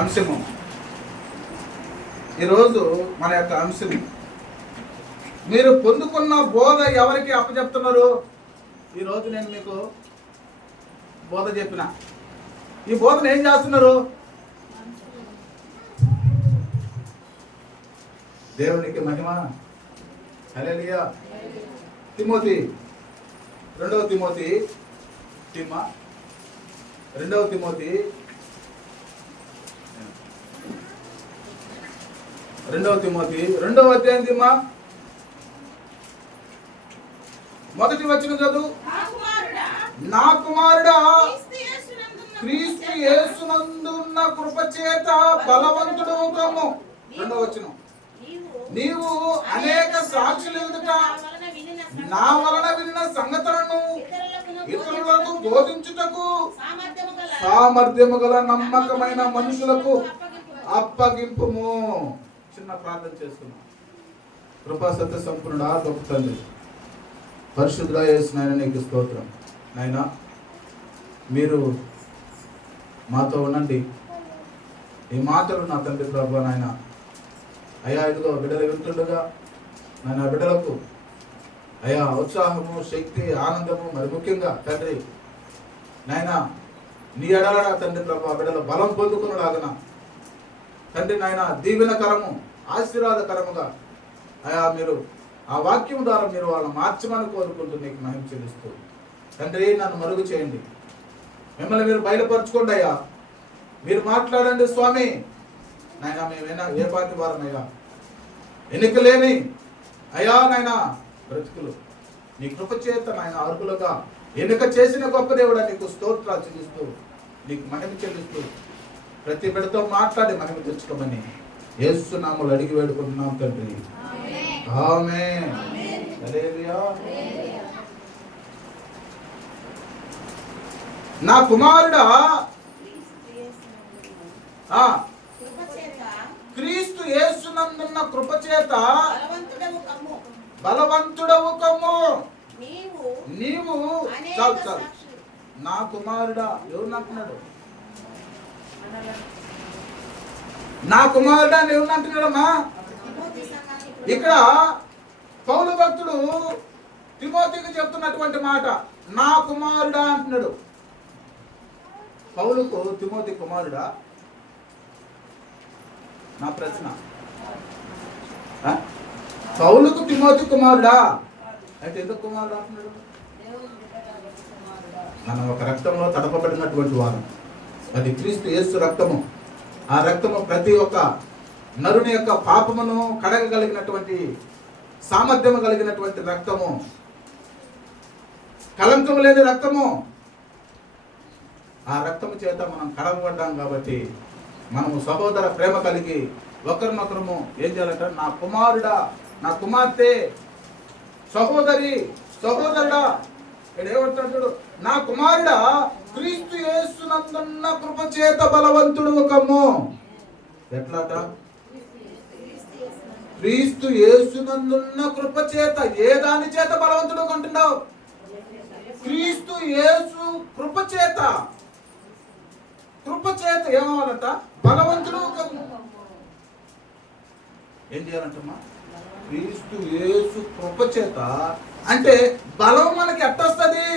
అంశము ఈరోజు మన యొక్క అంశం, మీరు పొందుకున్న బోధ ఎవరికి అప్పచెప్తున్నారు? ఈరోజు నేను మీకు బోధ చెప్పిన ఈ బోధను ఏం చేస్తున్నారు? దేవునికి మహిమ, హల్లెలూయా. తిమోతి, రెండవ తిమోతి 2వ అధ్యాయం తిమ్మా, మొదటి వచనం చదువు. నా కుమారుడా, క్రీస్తు యేసునందున్న కృపచేత బలవంతుడు కమ్ము. 2వ వచనం, నీవు అనేక సాక్షుల ఎదుట నా వలన విన్న సంగతులను ఇతరులకు బోధించుటకు సామర్థ్యము గల నమ్మకమైన మనుషులకు అప్పగింపుము. చిన్న ప్రార్థన చేసుకున్నాం. కృపా సత్య సంపూర్ణుడా, గొప్ప తండ్రి, పరిశుద్ధుడా యేసు నాయన నీకు స్తోత్రం. నాయన మీరు మాతో ఉండండి. ఈ మాటలు నా తండ్రి ప్రభు నాయన అయ్యా, ఇదిగో బిడ్డలు వింటుండగా నాయన బిడ్డలకు అయ్యా ఉత్సాహము, శక్తి, ఆనందము, మరి ముఖ్యంగా తండ్రి నాయన నీ ఎడలడా తండ్రి ప్రభు బిడ్డలు బలం పొందుకున్నలాగన తండ్రి నాయన దీవెనకరము, ఆశీర్వాదకరముగా అయా మీరు ఆ వాక్యం ద్వారా మీరు వాళ్ళని మార్చమని కోరుకుంటూ నీకు మహిమ చెల్లిస్తూ తండ్రి నన్ను మరుగు చేయండి. మిమ్మల్ని మీరు బయలుపరచుకోండి అయ్యా, మీరు మాట్లాడండి స్వామి. నాయన మేమైనా ఏ పార్టీ వారమయ్యా, ఎన్నిక లేని అయ్యా నాయన బ్రతుకులు నీ కృప చేత నాయన అర్హులుగా ఎన్నిక చేసిన గొప్ప దేవుడా నీకు స్తోత్రాలు చెల్లిస్తూ నీకు మహిమ చెల్లిస్తూ ప్రతి బిడ్డతో మాట్లాడి మహిమ తెచ్చుకోమని యేసు నామములో అడిగి వేడుకుంటున్నాం తండ్రి, ఆమేన్. హల్లెలూయా. నా కుమారుడా, క్రీస్తు యేసునందున్న కృపచేత బలవంతుడవు కమ్ము. నీవు చాలు. నా కుమారుడా, ఎవరు అంటున్నాడు? నా కుమారుడా ఎవరు అంటున్నాడమ్మా? ఇక్కడ పౌలు భక్తుడు తిమోతికి చెప్తున్నటువంటి మాట నా కుమారుడా అంటున్నాడు. పౌలుకు తిమోతి కుమారుడా? నా ప్రశ్న. పౌలుకు తిమోతి కుమారుడా? అయితే ఎందుకు కుమారుడు అంటున్నాడు? మనం ఒక రక్తంలో తడపబడినటువంటి వారు, అది క్రీస్తు యేసు రక్తము. ఆ రక్తము ప్రతి ఒక్క నరుని యొక్క పాపమును కడగగలిగినటువంటి సామర్థ్యము కలిగినటువంటి రక్తము, కలంకము లేని రక్తము. ఆ రక్తము చేత మనం కడగబడ్డాం కాబట్టి మనము సహోదర ప్రేమ కలిగి ఒకరినొకరము ఏం చేయాలంటే నా కుమారుడా, నా కుమార్తె, సహోదరి, సహోదరుడా. ఇక్కడ ఏమంటాడు చూడు, నా కుమారుడా, క్రీస్తు యేసునందున్న కృపచేత బలవంతుడు కమ్ము. ఎట్లాట? క్రీస్తు యేసునందున్న కృపచేత. ఏ దాని చేత బలవంతుడు అంటున్నావు? క్రీస్తు యేసు కృపచేత. కృపచేత ఏమవ్వాలంట? బలవంతుడు కమ్ము. ఏం చేయాలంటమ్మా? క్రీస్తు యేసు కృపచేత. అంటే బలం మనకి ఎట్టొస్తుంది?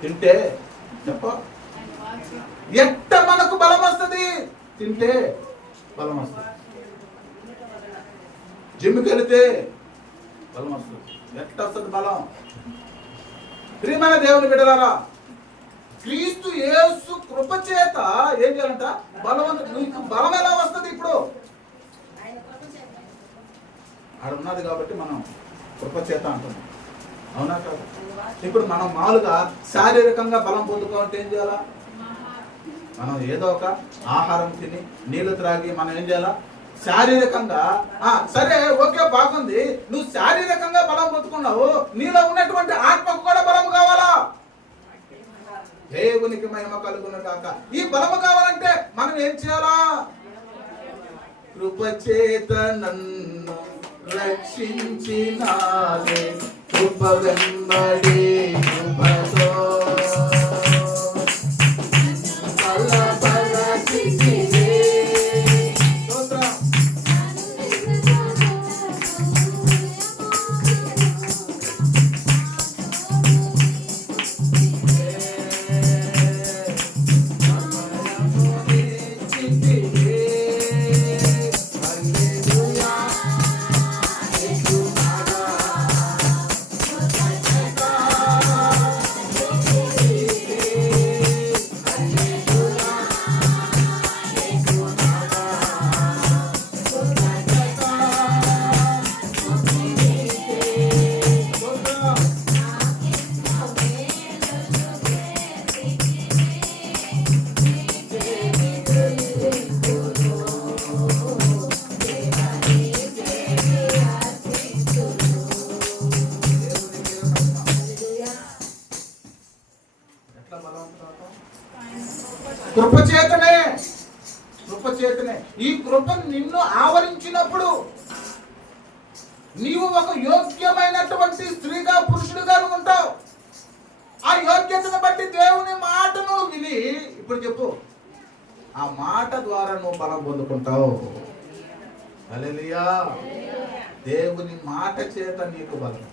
తింటే చెప్ప. ఎట్ట మనకు బలం వస్తుంది? తింటే బలం వస్తుంది. జిమ్కి వెళితే బలం వస్తుంది. ఎట్ట వస్తుంది బలం? ప్రియమైన దేవుని బిడ్డలారా, క్రీస్తు యేసు కృపచేత ఏం చేయాలంట? బలవంతుడు. నీకు బలం ఎలా వస్తుంది? ఇప్పుడు ఆడ ఉన్నది కాబట్టి మనం కృపచేత అంటున్నాం, అవునా కాదు? ఇప్పుడు మనం మామూలుగా శారీరకంగా బలం పొందుకోవాలంటే ఏం చేయాలా? మనం ఏదో ఒక ఆహారం తిని నీళ్లు త్రాగి మనం ఏం చేయాలా? శారీరకంగా సరే ఓకే బాగుంది, నువ్వు శారీరకంగా బలం పొందుకున్నావు, నీలో ఉన్నటువంటి ఆత్మకు కూడా బలం కావాలా? దేవునికి మహిమ కలుగును గాక. ఈ బలము కావాలంటే మనం ఏం చేయాలా? కృపచేత నన్ను రక్షించినావే, కృప వెంబడి కృపతో కృపచేతనే. కృపచేతనే. ఈ కృప నిన్ను ఆవరించినప్పుడు నీవు ఒక యోగ్యమైనటువంటి స్త్రీగా పురుషుడిగా ఉంటావు. ఆ యోగ్యతను బట్టి దేవుని మాటను విని, ఇప్పుడు చెప్పు, ఆ మాట ద్వారా నువ్వు బలం పొందుకుంటావు. హల్లెలూయా. దేవుని మాట చేత నీకు బలం.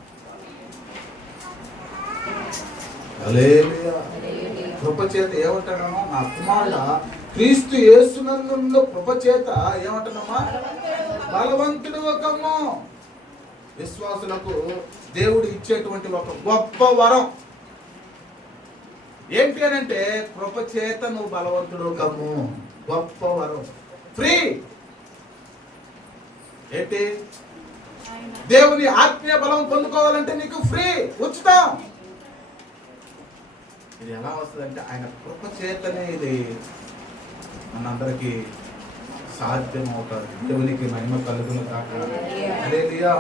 హల్లెలూయా. కృప చేత ఏమంటానో, నా కుమారుడ క్రీస్తు యేసునందు కృప చేత ఏమంటున్నామా, బలవంతుడు ఒకము. విశ్వాసులకు దేవుడు ఇచ్చేటువంటి ఒక గొప్ప వరం ఏంటి అని అంటే, కృప చేత నువ్వు బలవంతుడు కమ్ము. గొప్ప వరం, ఫ్రీ. ఏంటి? దేవుని ఆత్మీయ బలం పొందుకోవాలంటే నీకు ఫ్రీ, ఉచితం. ఇది ఎలా వస్తుందంటే ఆయన కృప చేతనే ఇది మనందరికీ సాధ్యం అవుతుంది. దేవునికి మహిమ కలుగును కాక. హల్లెలూయా.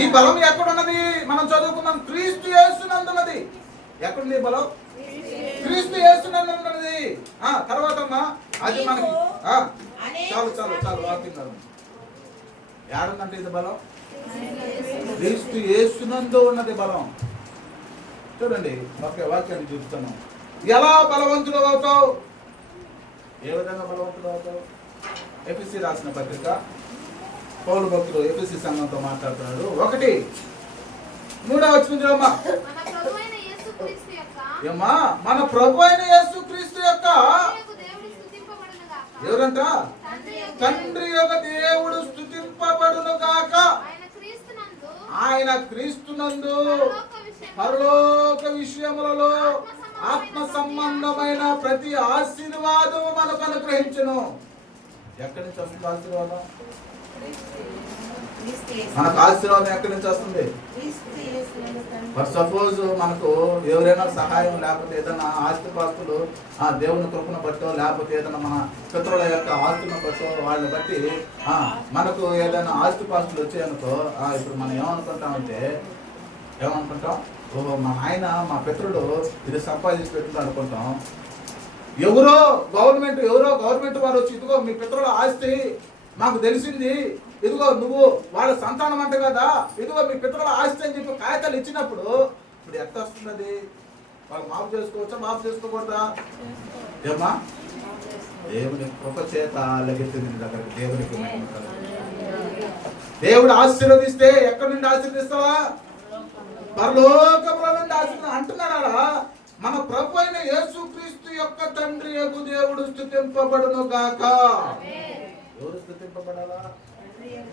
ఈ బలం ఎక్కడున్నది? మనం చదువుకున్నాం, క్రీస్తు యేసునందున్నది. ఎక్కడుంది బలం? క్రీస్తు యేసునందున్నది. తర్వాత అది మనకి చాలు చాలు చాలు వాక్యం ఏడుందంటే ఇది బలం క్రీస్తు యేసునందు ఉన్నది బలం. చూడండి, ఒకే వాక్యాన్ని చూస్తాను. ఎలా బలవంతుడు అవుతావు? ఏ విధంగా బలవంతుడు అవుతావు? ఎఫెసీ రాసిన పత్రిక పౌలు భక్తుడు ఎఫెసీ సంఘంతో మాట్లాడుతున్నాడు. 1:3 ఏమ్మా, మన ప్రభు అయిన యేసుక్రీస్తు యొక్క ఎవరంట? తండ్రి యొక్క దేవుడు స్తుతింపబడును గాక. ఆయన క్రీస్తునందు పరలోక విషయములలో ఆత్మ సంబంధమైన ప్రతి ఆశీర్వాదము మనకు అనుగ్రహించును. ఎక్కడి నుంచి వస్తుంది ఆశీర్వాదం? మనకు ఆశీర్వాదం ఎక్కడి నుంచి వస్తుంది? ఫర్ సపోజ్ మనకు ఎవరైనా సహాయం లేకపోతే ఏదైనా ఆస్తిపాస్తులు దేవుని కృపను బట్టో లేకపోతే ఏదైనా మన పితరుల యొక్క ఆస్తులను బట్టో వాళ్ళని బట్టి మనకు ఏదైనా ఆస్తిపాస్తులు వచ్చాయనుకో, ఇప్పుడు మనం ఏమనుకుంటామంటే ఓహో మా ఆయన మా పితరుడు ఇది సంపాదించి పెట్టుకుంటా అనుకుంటాం. ఎవరో గవర్నమెంట్ వారు వచ్చి, ఇదిగో మీ పితరుల ఆస్తి మాకు తెలిసింది, ఇదిగో నువ్వు వాళ్ళ సంతానం అంట కదా, ఇదిగో మీ పితరుల ఆస్తి అని చెప్పి కాగితాలు ఇచ్చినప్పుడు ఇప్పుడు ఎంత వస్తుంది? వాళ్ళు మాఫ్ చేసుకోవచ్చా, మాఫ్ చేసుకోకూడదా? ఏమా, దేవుని కృప చేత లెగెత్తింది దగ్గరికి. దేవునికి దేవుడు ఆశీర్వదిస్తే ఎక్కడి నుండి ఆశీర్వదిస్తావా? పరలోకముల నుండి ఆశీర్వదిస్తా అంటున్నాడా? మన ప్రభు అయిన యేసుక్రీస్తు యొక్క తండ్రి యొక్క దేవుడు స్తుతింపబడును గాక. ఎవరు స్తుతింపబడాలా?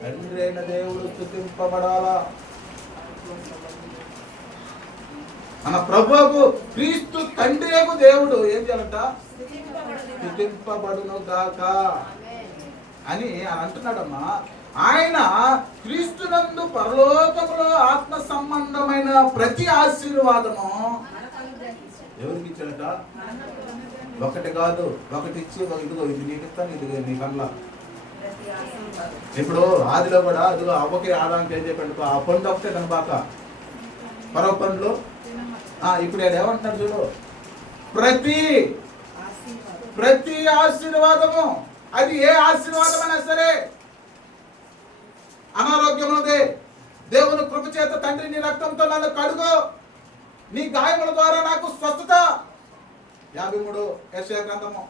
తండ్రి అయిన దేవుడు స్తుతింపబడాలా. మన ప్రభువుకు క్రీస్తు తండ్రి యొక్క దేవుడు ఏం చేయాలంట? స్తుతింపబడును గాక అని అంటున్నాడమ్మా. ఆయన క్రీస్తునందు పరలోకములో ఆత్మ సంబంధమైన ప్రతి ఆశీర్వాదము ఎవరికి ఇచ్చాడట? ఒకటి కాదు, ఒకటి ఇచ్చి ఇదిగో ఇది నీకు ఇస్తాను, ఇది నీ కన్నా. ఇప్పుడు ఆదిలో కూడా అదిగో అవ్వకి ఆదానికి ఏం చెప్పాడు? ఆ పండు ఒకటే కనబాక పరవ పండ్లు. ఇప్పుడు ఏమంటున్నాడు చూడు, ప్రతి ఆశీర్వాదము, అది ఏ ఆశీర్వాదం అయినా సరే, అనారోగ్యం ఉన్నది, దేవుని కృప చేత తండ్రి నీ రక్తంతో నన్ను కడుగు, నీ గాయముల ద్వారా నాకు స్వస్థత. 53 యెషయా గ్రంథము.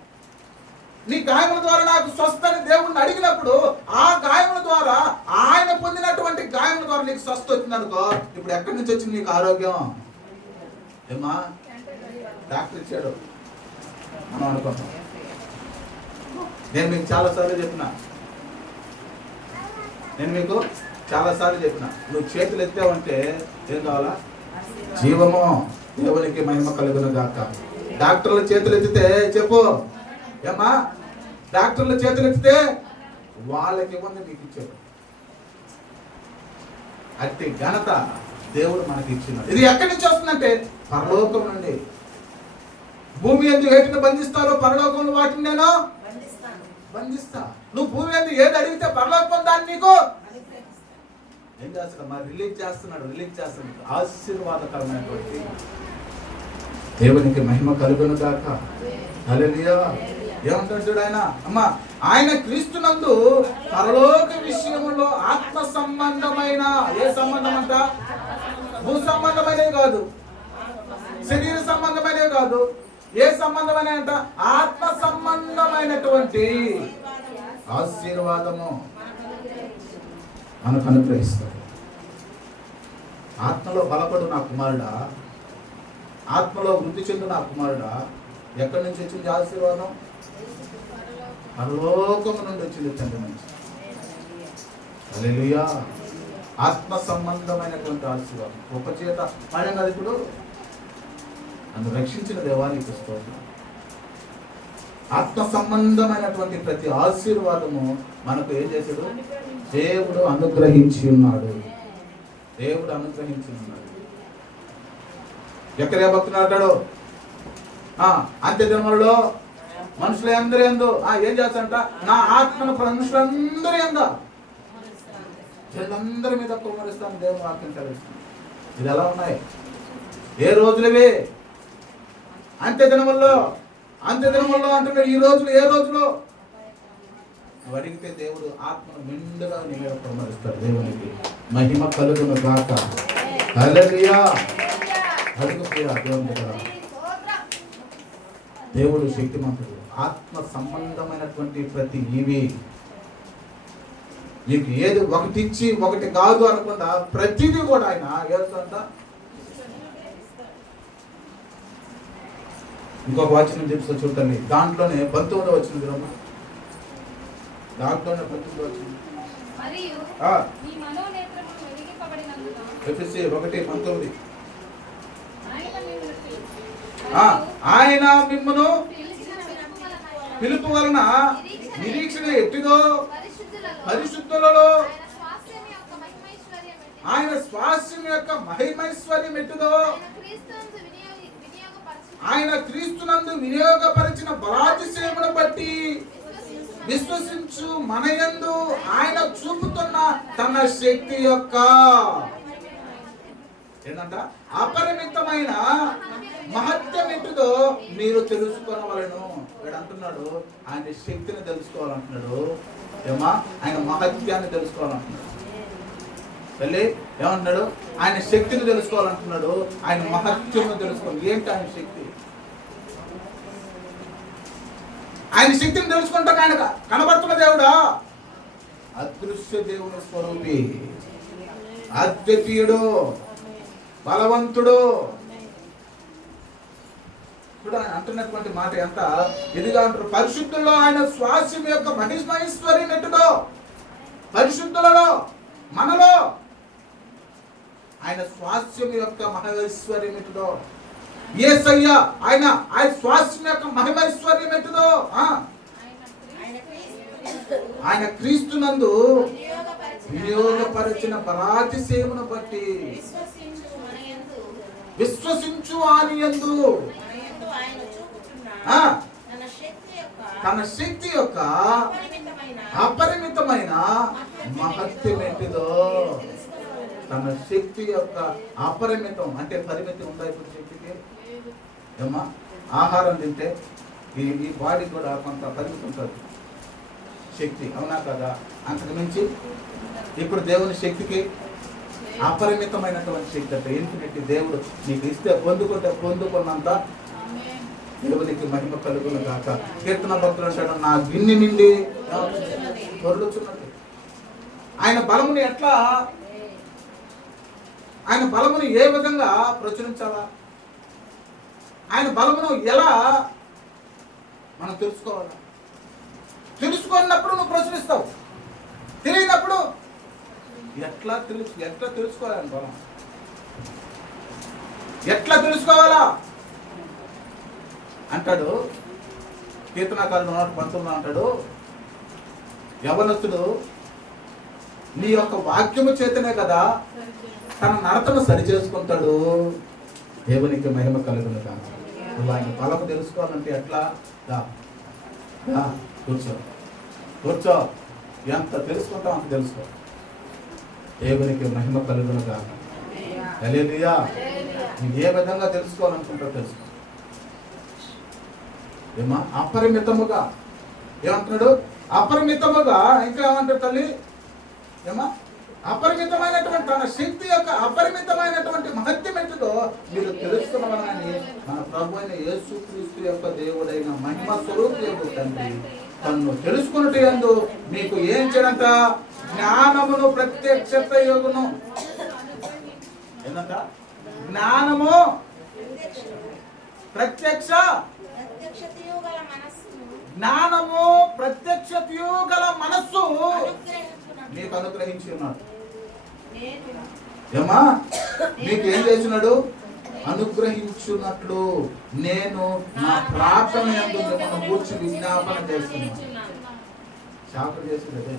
నీ గాయముల ద్వారా నాకు స్వస్థత అని దేవుణ్ణి అడిగినప్పుడు ఆ గాయముల ద్వారా, ఆయన పొందినటువంటి గాయముల ద్వారా నీకు స్వస్థత వచ్చింది అనుకో, ఇప్పుడు ఎక్కడి నుంచి వచ్చింది నీకు ఆరోగ్యం? ఏమా, డాక్టర్ ఇచ్చాడు మనం అనుకుంటాం. నేను మీకు చాలాసార్లు చెప్పిన నువ్వు చేతులు ఎత్తావంటే ఏం కావాలా? జీవము. దేవునికి మహిమ కలుగును గాక. డాక్టర్ల చేతులు ఎత్తితే చెప్పు ఏమా, డాక్టర్ల చేతులు ఎత్తితే వాళ్ళకి ఇవ్వండి, మీకు ఇచ్చాడు. అట్టి ఘనత దేవుడు మనకి ఇచ్చినాడు. ఇది ఎక్కడి నుంచి వస్తుందంటే పరలోకం నుండి. భూమి ఎందుకు ఏటిని బంధిస్తారో పరలోకంలో వాటిని నేను బంధిస్తా. నువ్వు భూమి ఎందుకు ఏది అడిగితే పరలోకం దాన్ని నీకు ఏం చేస్తాడు? మరి రిలీజ్ చేస్తున్నాడు. ఆశీర్వాదకరమైనటువంటి దేవునికి మహిమ కలుగును గాక. హల్లెలూయా. ఏమంటాడు ఆయన? అమ్మ, ఆయన క్రీస్తునందు పరలోక విషయములో ఆత్మ సంబంధమైన, ఏ సంబంధం అంట? భూ సంబంధమైనవి కాదు, శరీర సంబంధమైనవి కాదు, ఏ సంబంధమైన అంట? ఆత్మ సంబంధమైనటువంటి ఆశీర్వాదము మనకు అనుగ్రహిస్తాడు. ఆత్మలో బలపడు నా కుమారుడా, ఆత్మలో వృద్ధి చెందు నా కుమారుడా. ఎక్కడి నుంచి వచ్చింది ఆశీర్వాదం? పరలోకము నుండి వచ్చింది తండ్రి నుంచి. హల్లెలూయా. ఆత్మ సంబంధమైనటువంటి ఆశీర్వాదం ఒక చేత పాడాం కదా ఇప్పుడు. నన్ను రక్షించిన దేవానికి స్తోత్రం. ఆత్మ సంబంధమైనటువంటి ప్రతి ఆశీర్వాదము మనకు ఏం చేశాడు? దేవుడు అనుగ్రహించి ఉన్నాడు. దేవుడు అనుగ్రహించి ఉన్నాడు. ఎక్కడ భక్తులు అంటాడు? అంత్య దినములలో మనుషులందరూ ఎందు ఏం చేస్తాడంట? నా ఆత్మను మనుషులందరూ ఎందా జనులందరి మీద కుమ్మరిస్తాను దేవుని వాక్యం చదివిస్తాను. ఇది ఎలా ఉన్నాయి? ఏ రోజులవి? అంత్య దినముల్లో అంటున్నాడు. ఈ రోజులు ఏ రోజులు? నువ్వు అడిగితే దేవుడు ఆత్మను మెండుగా నీ మీద కుమ్మరిస్తాడు. దేవునికి మహిమ కలుగును గాక. హల్లెలూయా. అడుగు ప్రియ దేవుని దగ్గర. దేవుడు శక్తిమంతుడు. ఆత్మ సంబంధమైనటువంటి ప్రతి ఇవి నీకు ఏది ఒకటి ఇచ్చి ఒకటి కాదు అనుకుంటా, ప్రతిదీ కూడా ఆయన ఏదంట. ఇంకొక వచనం చెప్తా చూడండి. దాంట్లోనే 19వ వచనం చూడమ్మా. దాంట్లోనే 19వ వచనం. ఎఫెసీ 1:19. ఆయన మిమ్మును పిలుపు వలన నిరీక్షణ ఎట్టిదో పరిశుద్ధులలో ఆయన స్వాస్యం యొక్క మహిమైశ్వర్యం ఎట్టిదో ఆయన క్రీస్తునందు వినియోగపరిచిన బలాతిశయమును బట్టి విశ్వసించు మనయందు ఆయన చూపుతున్న తన శక్తి యొక్క ఏంటంట? అపరిమితమైన మహత్యం ఏంటిదో మీరు తెలుసుకోవాలను. వీడు అంటున్నాడు ఆయన శక్తిని తెలుసుకోవాలంటున్నాడు. ఏమా? ఆయన మహత్యాన్ని తెలుసుకోవాలంటున్నాడు. వెళ్ళి ఏమంటున్నాడు? ఆయన శక్తిని తెలుసుకోవాలంటున్నాడు. ఆయన మహత్యము తెలుసుకోవాలి. ఏంటి ఆయన శక్తి? ఆయన శక్తిని తెలుసుకుంటా ఆయన కనబడుతున్న దేవుడా? అదృశ్య దేవుని స్వరూపి, అద్వితీయుడు, బలవంతుడు. ఇప్పుడు ఆయన అంటున్నటువంటి మాట ఎంత ఇదిగా అంటారు. పరిశుద్ధుల్లో ఆయన స్వాస్యం యొక్క మహిమైశ్వర్యం ఎట్టుదో. పరిశుద్ధులలో మనలో ఆయన స్వాస్యం యొక్క మహిమైశ్వర్యం ఎట్టుదో. యేసయ్య ఆయన స్వాస్యం యొక్క మహిమైశ్వర్యం ఎట్టుదో. ఆయన క్రీస్తునందు వినియోగపరిచిన బలాతిశయమును బట్టి విశ్వసించు ఆయనయందు తన శక్తి యొక్క అపరిమితమైన మహత్యం ఏంటిదో. తన శక్తి యొక్క అపరిమితం అంటే పరిమితి ఉందా ఇప్పుడు శక్తికి? ఏమా? ఆహారం తింటే ఈ బాడీ కూడా కొంత పరిమితి ఉంటుంది శక్తి, అవునా కదా? అంతకు మించి ఇప్పుడు దేవుని శక్తికి అపరిమితమైనటువంటి శక్తి అంటే ఇన్ఫినిటీ. దేవుడు నీకు ఇస్తే పొందుకున్నంత దేవునికి మహిమ కలుగును గాక. కీర్తన భక్తులు అంటాడు నా గిన్నె నిండి పొర్లుచున్నది. ఆయన బలముని ఎట్లా, ఆయన బలమును ఏ విధంగా ప్రచురించాలా, ఆయన బలమును ఎలా మనం తెలుసుకోవాలా? తెలుసుకున్నప్పుడు నువ్వు ప్రచురిస్తావు. తెలియనప్పుడు ఎట్లా తెలుసుకోవాలి? బలం ఎట్లా తెలుసుకోవాలా అంటాడు కీర్తనాకారుడు 119 అంటాడు, యవనస్తుడు నీ యొక్క వాక్యము చేతనే కదా తన నడతను సరి చేసుకుంటాడు. దేవునికి మహిమ కలుగును గాక. నువ్వు ఆయన బలము తెలుసుకోవాలంటే ఎట్లా? కూర్చో ఎంత తెలుసుకుంటావు అంత తెలుసుకో. దేవునికి మహిమ కలుగును గాక. హల్లెలూయా. నువ్వు ఏ విధంగా తెలుసుకోవాలనుకుంటావు తెలుసుకో. ఏమా అపరిమితముగా ఏమంటున్నాడు? అపరిమితముగా. ఇంకా ఏమంటాడు తల్లి? ఏమా అపరిమితమైనటువంటి తన శక్తి యొక్క అపరిమితమైనటువంటి మహత్యం ఏంటిదో మీరు తెలుసుకున్నామని మన ప్రభు అయిన యేసుక్రీస్తు యొక్క దేవుడైన మహిమ స్వరూపి తండ్రి తను తెలుసుకున్నట్టు యందు మీకు ఏం చేయడంత జ్ఞానమును ప్రత్యక్షత యోగును. ఏంటంట? జ్ఞానము ప్రత్యక్ష జ్ఞానము ప్రత్యక్షతయు గల మనస్సు నీకు అనుగ్రహించి ఉన్నాడు. ఏమా మీకు ఏం చేసినాడు? అనుగ్రహించున్నట్లు నేను నా ప్రార్థన యందు మిమ్మల్ని గూర్చి విజ్ఞాపన చేస్తున్నాను. శాకులు చేసేది అదే,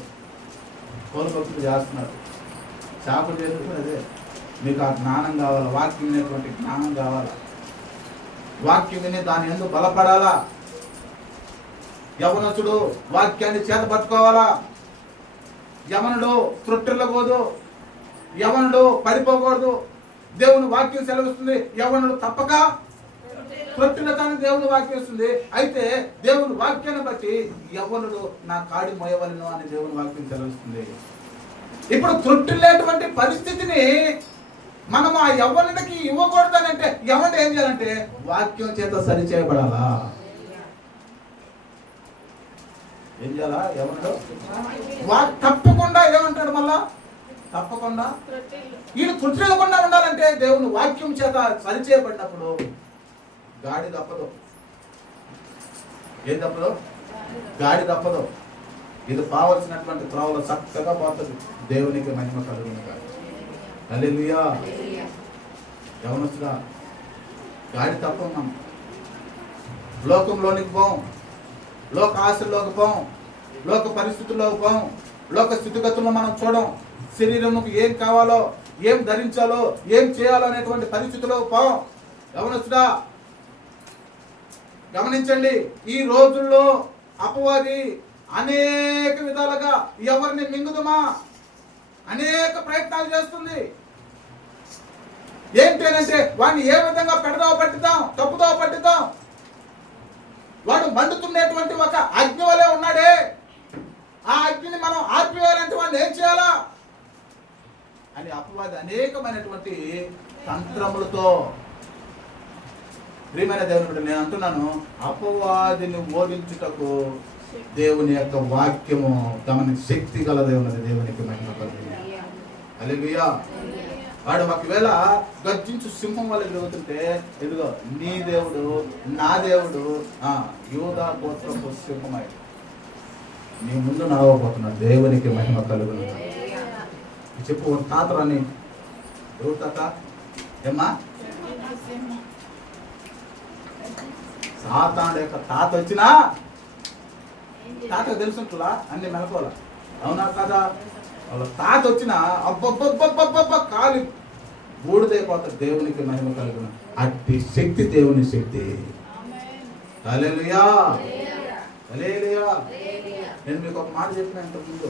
కోలుకొక్కులు చేస్తున్నారు. శాకులు చేసేది అదే. మీకు ఆ జ్ఞానం కావాలా, వాక్యం వినేటువంటి జ్ఞానం కావాలా, వాక్యం విని దాని యందు బలపడాలా. యవనసుడు వాక్యాన్ని చేత పట్టుకోవాలా. యవనుడు త్రొట్టిల్లకూడదు, యవనుడు పడిపోకూడదు. దేవుని వాక్యం సెలవిస్తుంది, యవనుడు తప్పక త్రొట్టిల్లతాన్ని దేవుని వాక్యం ఇస్తుంది. అయితే దేవుని వాక్యాన్ని బట్టి యవనుడు నా కాడి మోయవలను అని దేవుని వాక్యం సెలవిస్తుంది. ఇప్పుడు త్రొట్టిల్లేటువంటి పరిస్థితిని మనం ఆ యవ్వనుడికి ఇవ్వకూడదనంటే యవ్వనుడు ఏం చేయాలంటే వాక్యం చేత సరి చేయబడాలా. ఏం చేయాలా? యవ్వనుడు తప్పకుండా ఏమంటాడు? మళ్ళా తప్పకుండా వీడు త్రుటిల్లకుండా ఉండాలంటే దేవుని వాక్యం చేత సరి చేయబడినప్పుడు గాడి తప్పదు. ఏం తప్పదు? గాడి తప్పదు. ఇది కావలసినటువంటి త్రోవలో చక్కగా పోతుంది. దేవునికి మహిమ కలుగునుగా. హల్లెలూయా. యవనస్తుడా, గాడి తప్పం. మనం లోకంలోనికి పోం, లోక ఆశల్లోకి పోం, లోక పరిస్థితుల్లోకి పోం, లోక స్థితిగతుల్లో మనం చూడం. శరీరముకు ఏం కావాలో, ఏం ధరించాలో, ఏం చేయాలో అనేటువంటి పరిస్థితుల్లో పోం. యవనస్తుడా గమనించండి, ఈ రోజుల్లో అపవాది అనేక విధాలుగా ఎవరిని మింగుదమా అనేక ప్రయత్నాలు చేస్తుంది. ఏంటంటే వాడిని ఏ విధంగా పెడదావ పట్టిద్దాం, తప్పుదావ పట్టిద్దాం. వాడు మండుతున్నటువంటి ఒక అగ్ని వలె ఉన్నాడే, ఆ అగ్నిని మనం ఆర్పివేయాలంటే వాడిని ఏం చేయాలా అని అపవాది అనేకమైనటువంటి తంత్రములతో. ప్రియమైన దేవుని నేను అంటున్నాను, అపవాదిని ఓడించుటకు దేవుని యొక్క వాక్యము గమని శక్తి గల దేవుని దేవునికి మహిమ కలుగును. హల్లెలూయా. వాడు ఒకవేళ గర్జించు సింహం వల్ల తిరుగుతుంటే ఇదిగో నీ దేవుడు నా దేవుడు యూదా గోత్రపు సింహమై నీ ముందు నడవబోతున్నాడు. దేవునికి మహిమ కలుగును. చెప్పు తాతరాని ఎవరు తాత? ఏమ్మా సాతానుడు యొక్క తాత వచ్చినా తాతకు తెలుసుంటుందా అన్ని మెలకోవాల. అవునా కదా? వాళ్ళ తాత వచ్చిన అబ్బబ్బబ్బబ్బబ్బ కాలి బూడిదైపోతాడు. దేవునికి మహిమ కలుగును. అట్టి శక్తి దేవుని శక్తి. హల్లెలూయా. హల్లెలూయా. నేను మీకు ఒక మాట చెప్పిన ఇంతకు ముందు,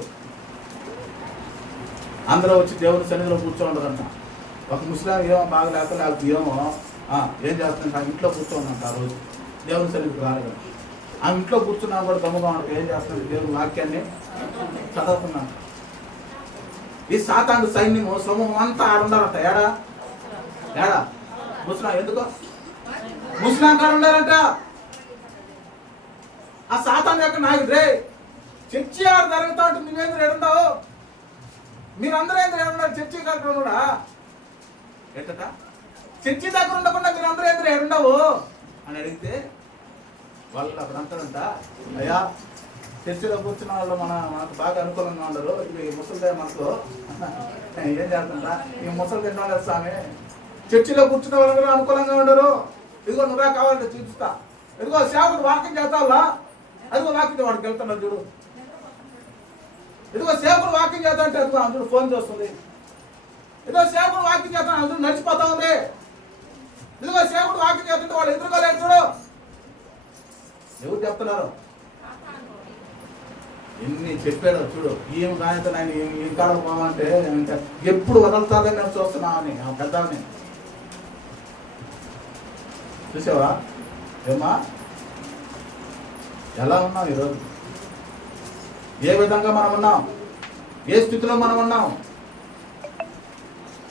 అందరూ వచ్చి దేవుని సన్నిధిలో కూర్చోండదంట. ఒక ముస్లిం ఏమో బాగలేక లేకపోతే ఏమో ఏం చేస్తుందంట, ఇంట్లో కూర్చోండంట. ఆ రోజు దేవుని సన్నిధికి రాలేదు. ఆ ఇంట్లో కూర్చున్నా కూడా గమ్ముగా ఉంటాడు. ఏం చేస్తున్నాడు? దేవుని వాక్యాన్ని చదువుతున్నాడు. ఈ సాతాను సైన్యము సమూహం అంతా ఆడుండాలంట. ఏడా ఏడా ముస్లిం ఎందుకో ముస్లిం కాడు ఉండాలంట. ఆ సాతాను యొక్క నాయకుడు రే చర్చి ఆడు జరుగుతూ ఉంటుంది, నువ్వేంద్ర ఏడుంటావు, మీరందరూ ఏంద్ర ఏడున్నారు చర్చి దగ్గర కూడా ఎట్టట చర్చి దగ్గర ఉండకుండా మీరందరూ ఏంద్ర ఏడుండవు అని అడిగితే వాళ్ళు అక్కడ అంటారంట, అయ్యా చర్చిలో కూర్చున్న వాళ్ళు మనకు బాగా అనుకూలంగా ఉండరు, ఇవి ముసలిదే మనకు ఏం చేస్తుంటా ఈ ముసలి తిన్నాడు స్వామి, చర్చిలో కూర్చున్న వాళ్ళందరూ అనుకూలంగా ఉండరు, ఇదిగో నువ్వే కావాలంటే చూపిస్తా, ఇదిగో సేవకుడు వాక్యం చేస్తావా, అదిగో వాక్యం వాడికి వెళ్తున్నాడు చూడు, ఇదిగో సేవకుడు వాక్యం చేస్తా అంటే అదిగో అందరూ ఫోన్ చేస్తుంది, ఇదిగో సేవకుడు వాక్యం చేస్తాను అందరూ నడిచిపోతా ఉంది, ఇదిగో సేవకుడు వాక్యం చేస్తుంటే వాళ్ళు ఎదురుకోలేదు చూడు. ఎవరు చెప్తున్నారు? ఎన్ని చెప్పాడో చూడు. ఏం కానితో ఆయన ఈ కాడ పోవాలంటే ఎప్పుడు వదలుతాదని నేను చూస్తున్నా అని ఆ పెద్దని చూసావా? ఏమా ఎలా ఉన్నాం ఈరోజు? ఏ విధంగా మనం ఉన్నాం? ఏ స్థితిలో మనం ఉన్నాం?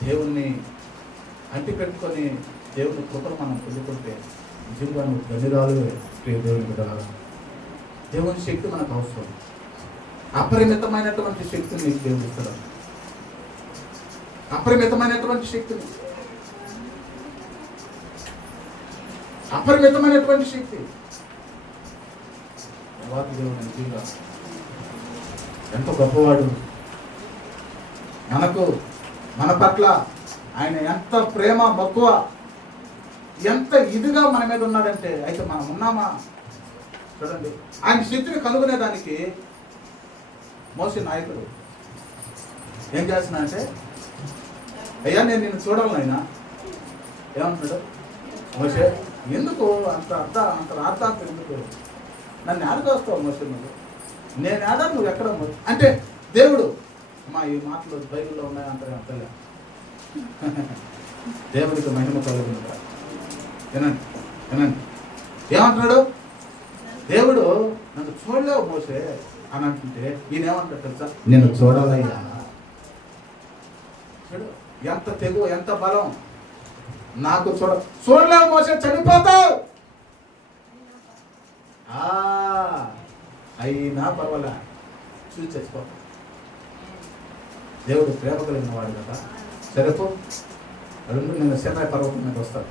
దేవుణ్ణి అంటి పెట్టుకొని దేవుని కృపను మనం పొందుకుంటే నిజంగా నువ్వు ధన్యురాలు. దేవుని బిడ్డలారా, దేవుని శక్తి మనకు అవసరం. అపరిమితమైనటువంటి శక్తిని నీకు దేవుడు ఇస్తాడు. అపరిమితమైనటువంటి శక్తిని, అపరిమితమైనటువంటి శక్తి. దేవుడు నిజంగా ఎంతో గొప్పవాడు. మన పట్ల ఆయన ఎంత ప్రేమ మక్కువ, ఎంత ఇదిగా మన మీద ఉన్నాడంటే, అయితే మనం ఉన్నామా? చూడండి, ఆయన శక్తిని కనుగొనేదానికి మోసే నాయకుడు ఏం చేస్తున్నా అంటే, అయ్యా నేను నిన్ను చూడాలనైనా ఏమంటున్నాడు మోసే, ఎందుకు అంత అర్థాంతం ఎందుకు? నన్ను ఆడదోస్తావు మోసే, నువ్వు నేను ఆడా, నువ్వు ఎక్కడ అంటే దేవుడు ఈ మాటలు బైబిల్లో ఉన్నాయి అంతలే. దేవుడికి మహిమ కలుగుతుంది. వినండి వినండి, ఏమంటున్నాడు? దేవుడు నన్ను చూడలేవు మోసే అని అంటుంటే ఈయన ఏమంటాడు తెలుసా? నేను చూడాలయ్యా. చూడు ఎంత తెగు, ఎంత బలం. నాకు చూడలేవు మోసే, చనిపోతావు. అయినా పర్వాలే, చూసి చచ్చిపోతావు. దేవుడు ప్రేమ కలిగిన వాడు కదా. సరేపో, రెండు నేను సేనాయ పర్వతం మీద వస్తాను.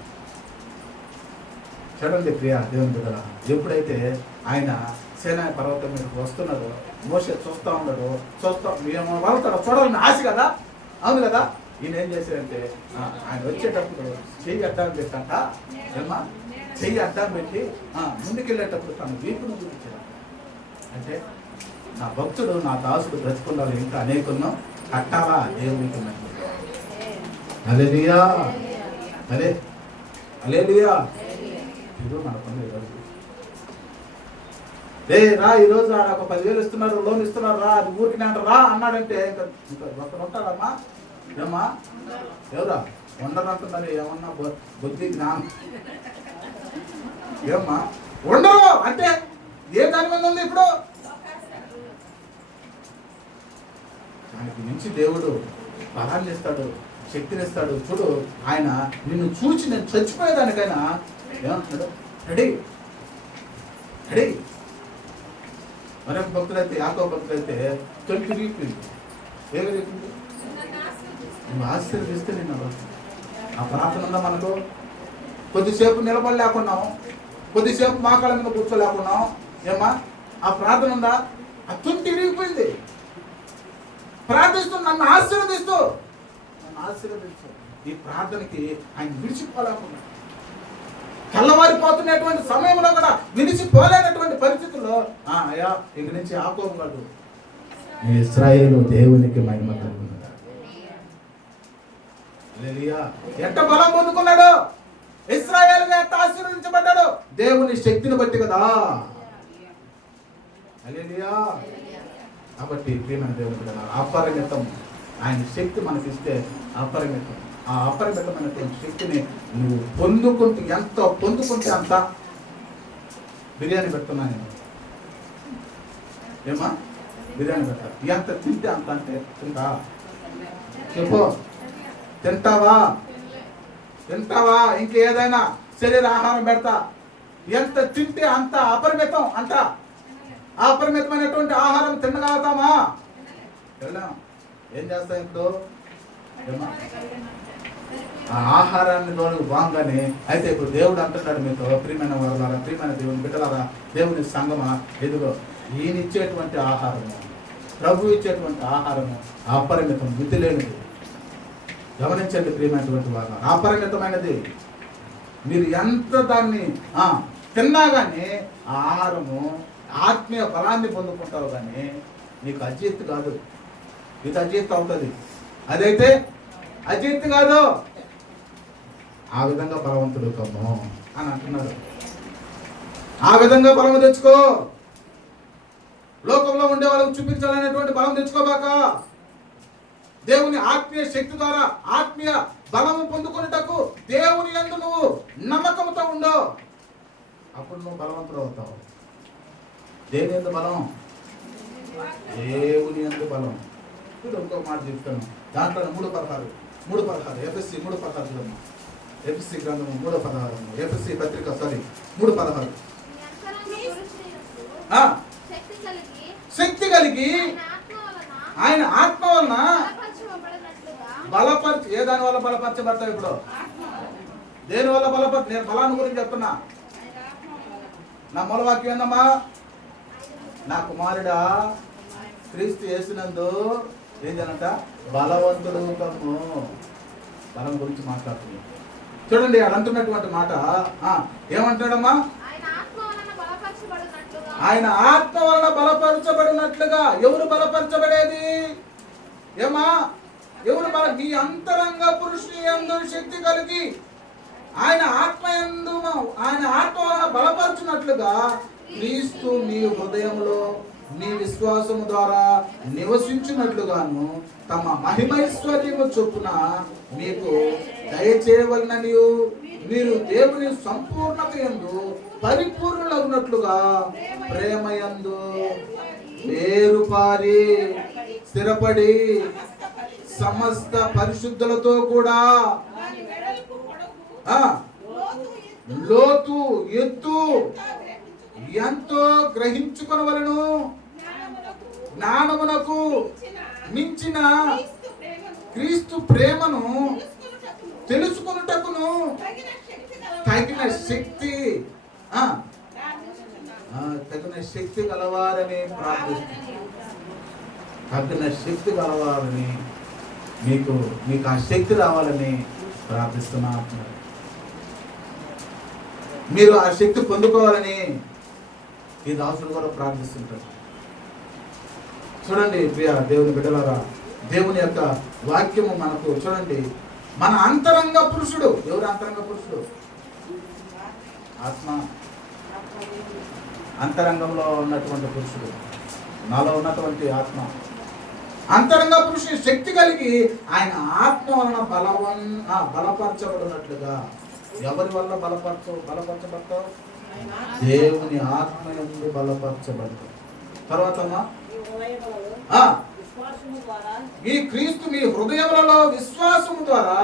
చూడండి ప్రియా దేవుని బిడ్డల, ఎప్పుడైతే ఆయన సేనాయ పర్వతం మీదకి వస్తున్నాడో మోసే చూస్తూ ఉన్నాడు. మేము వెళ్తాడు, చూడాలని ఆశ కదా, అవును కదా. ఈయన ఏం చేశాడంటే ఆయన వచ్చేటప్పుడు చెయ్యి అడ్డం పెట్టంట. ఏమా చెయ్యి అడ్డం పెట్టి ముందుకెళ్ళేటప్పుడు తను వీపును చూపించాడు. అంటే నా భక్తుడు, నా దాసుడు బ్రతుకుండాలి, ఇంకా అనేకులను కట్టాలా దేవునికి. హల్లెలూయా, హల్లెలూయా. ఇది మన పని. రా ఈరోజు ఒక 10,000 ఇస్తున్నారు, లోన్ ఇస్తున్నారు, రా అది ఊరికి రా అన్నాడంటే ఇంకా ఒకరు ఉంటారమ్మా? ఏమా ఎవరా ఉండరు అంటున్నారు. ఏమన్నా బుద్ధి జ్ఞానం ఏమ్మా ఉండరు అంటే ఏ దాని మీద ఉంది ఇప్పుడు? దానికి మించి దేవుడు బలాన్ని ఇస్తాడు, శక్తిని ఇస్తాడు. చూడు, ఆయన నిన్ను చూచి నేను చచ్చిపోయేదానికైనా ఏమంటున్నాడు? Ready ready. మరొక భక్తులైతే, యాకోబు భక్తులైతే 20 వీక్ ఏమి రేపింది? నువ్వు ఆశీర్వదిస్తే నిన్ను ఆ ప్రార్థన ఉందా మనకు? కొద్దిసేపు నిలబడలేకున్నాం, కొద్దిసేపు మాకాళ్ళ మీద కూర్చోలేకున్నాం. ఏమా ఆ ప్రార్థన ఉందా? ఆ 20 విరిగిపోయింది. ప్రార్థిస్తూ నన్ను ఆశీర్వదిస్తూ ఈ ప్రార్థనకి ఆయన విడిచిపోలేకుండా, తెల్లవారిపోతున్నటువంటి సమయంలో కూడా విడిచిపోలేనటువంటి పరిస్థితుల్లో అయ్యా ఇక నుంచి యాకోబు కాదు, ఇశ్రాయేలు దేవునికి మహిమ కలుగును. హల్లెలూయా. ఎంత బలం పొందుకున్నాడు, ఇశ్రాయేలుగా ఎంత ఆశీర్వదించబడ్డాడు? దేవుని శక్తిని బట్టి కదా. హల్లెలూయా. కాబట్టి ప్రియమైన దేవుని బిడ్డలారా, అపరిమితం ఆయన శక్తి మనకిస్తే అపరిమితం. ఆ అపరిమితమైనటువంటి శక్తిని నువ్వు పొందుకుంటూ, ఎంత పొందుకుంటే అంత. బిర్యానీ పెడుతున్నా నేను, ఏమా బిర్యానీ పెడతా, ఎంత తింటే అంత. అంటే తింటా చెప్పు, తింటావా? ఇంకేదైనా శరీర ఆహారం పెడతా, ఎంత తింటే అంత అపరిమితం అంట. అపరిమితమైనటువంటి ఆహారం తినగలుగుతామా? వెళ్ళాం. ఏం చేస్తాం ఇప్పుడు? ఆ ఆహారాన్ని తోడు బాగానే. అయితే ఇప్పుడు దేవుడు అంటున్నాడు మీతో, ప్రియమైన వారులారా, ప్రియమైన దేవుని బిడ్డలారా, దేవుని సంగమా, ఎదుగో ఈయన ఇచ్చేటువంటి ఆహారము, ప్రభు ఇచ్చేటువంటి ఆహారము అపరిమితం, మితి లేనిది. గమనించండి ప్రియమైనటువంటి వారు, అపరిమితమైనది. మీరు ఎంత దాన్ని తిన్నా కానీ ఆ ఆహారము ఆత్మీయ బలాన్ని పొందుకుంటావు, కానీ నీకు అజీర్తి కాదు. ఇది అజీర్తి అవుతుంది, అదైతే అజీర్తి కాదు. ఆ విధంగా బలవంతుడు కమ్ము అని అంటున్నారు. ఆ విధంగా బలం తెచ్చుకో. లోకంలో ఉండే వాళ్ళకు చూపించాలనేటువంటి బలం తెచ్చుకోబాక. దేవుని ఆత్మీయ శక్తి ద్వారా ఆత్మీయ బలము పొందుకునేటకు దేవుని యందు నువ్వు నమ్మకంతో ఉండు. అప్పుడు నువ్వు బలవంతుడు అవుతావు. దేని యందు బలం? దేవుని యందు బలం. ఇప్పుడు ఇంకొక మాట చెప్తాను. దాంట్లో 3:16 ఎఫ్ఎస్సి 3:16 ఎఫ్ఎస్సి గ్రంథము 3:16 ఎఫ్ఎస్సి పత్రిక 3:16 శక్తి కలిగి ఆయన ఆత్మ వలన బలపరచు. ఏ దాని వల్ల బలపరచబడతావు? ఇప్పుడు దేని వల్ల బలపరచు? నేను బలాన్ని గురించి చెప్తున్నా. నా మూలవాక్యం ఏందమ్మా? నా కుమారుడా క్రీస్తు యేసునందు ఏం చేయాలంట? బలవంతుడు కమ్ము. బలం గురించి మాట్లాడుతుంది. చూడండి ఆడు అంటున్నటువంటి మాట ఏమంటాడమ్మా? ఆయన ఆత్మ వలన బలపరచబడినట్లుగా. ఎవరు బలపరచబడేది? ఏమా? ఎవరు మీ అంతరంగ పురుషుని యందు శక్తి కలిగి ఆయన ఆత్మ వలన బలపరచునట్లుగా క్రీస్తు మీ హృదయంలో మీ విశ్వాసము ద్వారా నివసించినట్లుగాను తమ మహిమైశ్వర్యము చొప్పున మీకు దయచేయవలననియు మీరు దేవుని సంపూర్ణత యందు పరిపూర్ణులగునట్లుగా ప్రేమయందు వేరుపారి స్థిరపడి సమస్త పరిశుద్ధులతో కూడా లోతు ఎత్తు ఎంతో గ్రహించుకొనవలెను. జ్ఞానమునకు మించిన క్రీస్తు ప్రేమను తెలుసుకొనుటకును తగిన శక్తి గలవారని ప్రార్థిస్తున్నాను. తగిన శక్తి గలవారని మీకు ఆ శక్తి రావాలని ప్రార్థిస్తున్నా. మీరు ఆ శక్తి పొందుకోవాలని ఈ దాసులు కూడా ప్రార్థిస్తుంటారు. చూడండి ప్రియ దేవుని బిడ్డలారా, దేవుని యొక్క వాక్యము మనకు చూడండి. మన అంతరంగ పురుషుడు ఎవరు? అంతరంగ పురుషుడు ఆత్మ. అంతరంగంలో ఉన్నటువంటి పురుషుడు, నాలో ఉన్నటువంటి ఆత్మ. అంతరంగ పురుషుని శక్తి కలిగి ఆయన ఆత్మ వలన బలపరచబడినట్లుగా. ఎవరి వల్ల బలపరచబడతావు? దేవుని ఆత్మ యందు బలపరచబడతావు. తర్వాత ఈ క్రీస్తు మీ హృదయములలో విశ్వాసము ద్వారా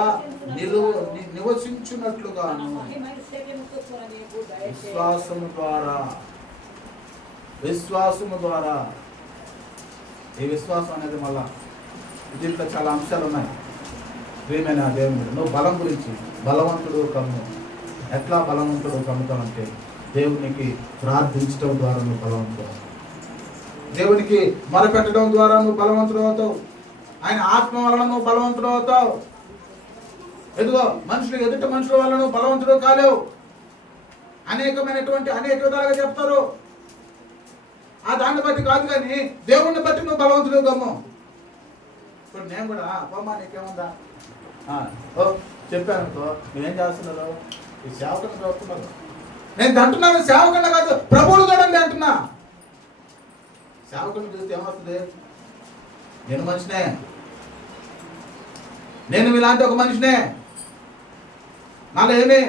నివసించున్నట్లుగాను. విశ్వాసము ద్వారా ఈ విశ్వాసం అనేది మళ్ళా దీంట్లో చాలా అంశాలు ఉన్నాయి. ప్రియమైన దేవుని, నువ్వు బలం గురించి బలవంతుడు కమ్ము. ఎట్లా బలవంతుడు కమ్ముతావంటే దేవునికి ప్రార్థించడం ద్వారా నువ్వు బలవంతుడు. దేవునికి మొరపెట్టడం ద్వారా నువ్వు బలవంతుడు అవుతావు. ఆయన ఆత్మ వలన నువ్వు బలవంతుడు అవుతావు. ఎదుగో ఎదుట మనుషుల వల్ల నువ్వు బలవంతుడు కాలేవు. అనేక విధాలుగా చెప్తారు. ఆ దాన్ని బట్టి కాదు, కానీ దేవుణ్ణి బట్టి నువ్వు బలవంతుడు గమ్ము. ఇప్పుడు నేను కూడా అమ్మా నీకేముందా చెప్పానుకో, నువ్వేం చేస్తున్నారు? ఈ సేవకుని చూస్తున్నారు. నేను అంటున్నాను సేవకుని కాదు, ప్రభువులు చూడండి అంటున్నా. సేవకుని చూస్తే ఏమవుతుంది? నేను మనిషినే, నేను మీలాంటి ఒక మనిషినే. నాలో ఏమీ